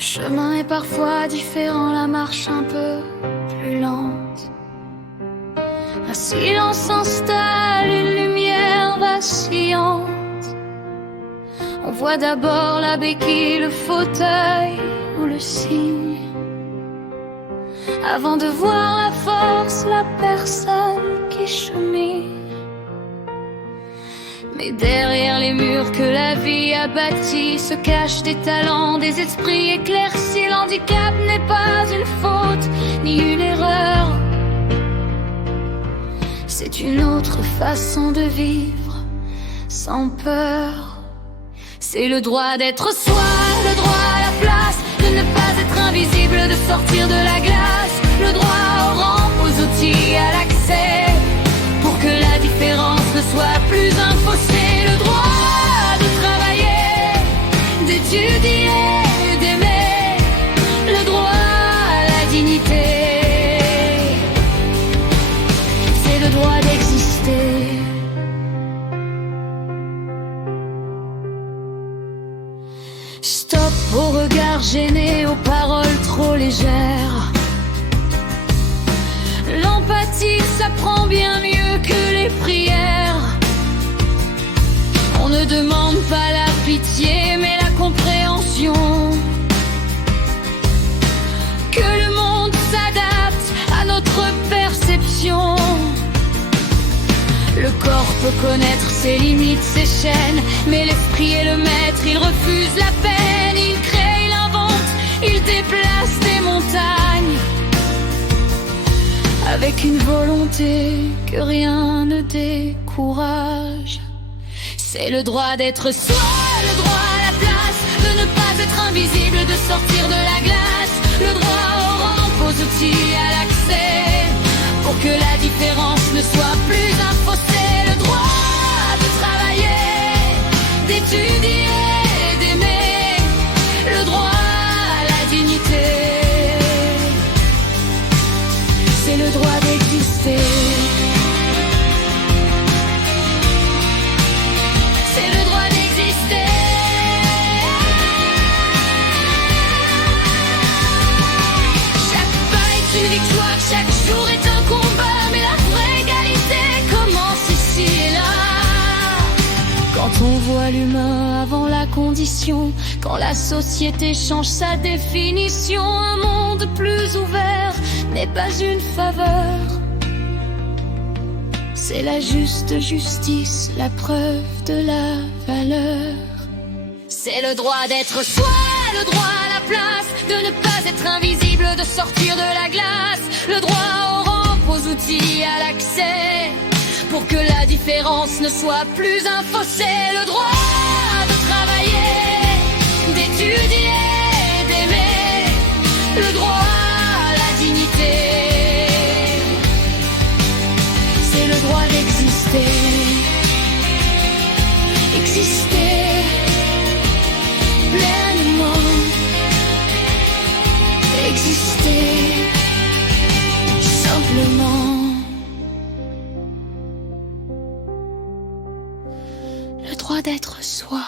Le chemin est parfois différent, la marche un peu plus lente. Un silence s'installe, une lumière vacillante. On voit d'abord la béquille, le fauteuil ou le cygne, avant de voir à force la personne qui chemine. Mais derrière les murs que la vie a bâtis se cachent des talents, des esprits éclaircis. L'handicap n'est pas une faute ni une erreur, c'est une autre façon de vivre sans peur. C'est le droit d'être soi, le droit à la place, de ne pas être invisible, de sortir de la glace. Le droit aux rampes, aux outils, à l'accès, pour que la différence ne soit plus un fossé. Le droit de travailler, d'étudier, d'aimer. Le droit à la dignité, c'est le droit d'exister. Stop aux regards gênés, aux paroles trop légères. L'empathie s'apprend bien mieux que les prières. On ne demande pas la pitié, mais la compréhension. Que le monde s'adapte à notre perception. Le corps peut connaître ses limites, ses chaînes, mais l'esprit est le maître, il refuse la peine. Il crée, il invente, il déplace des montagnes, avec une volonté que rien ne décourage. C'est le droit d'être soi, le droit à la place, de ne pas être invisible, de sortir de la glace. Le droit aux rampes, aux outils, à l'accès, pour que la différence ne soit plus un fossé. Le droit de travailler, d'étudier, d'aimer. Le droit à la dignité, c'est le droit d'exister. C'est le droit d'exister. Chaque pas est une victoire, chaque jour est un combat, mais la vraie égalité commence ici et là. Quand on voit l'humain avant la condition, quand la société change sa définition, un monde plus ouvert n'est pas une faveur, c'est la juste justice, la preuve de la valeur. C'est le droit d'être soi, le droit à la place, de ne pas être invisible, de sortir de la glace. Le droit aux rampes, aux outils, à l'accès, pour que la différence ne soit plus un fossé. Le droit de travailler, d'étudier, d'aimer. Le droit à la dignité, c'est le droit d'exister. Exister pleinement, exister simplement. Le droit d'être soi.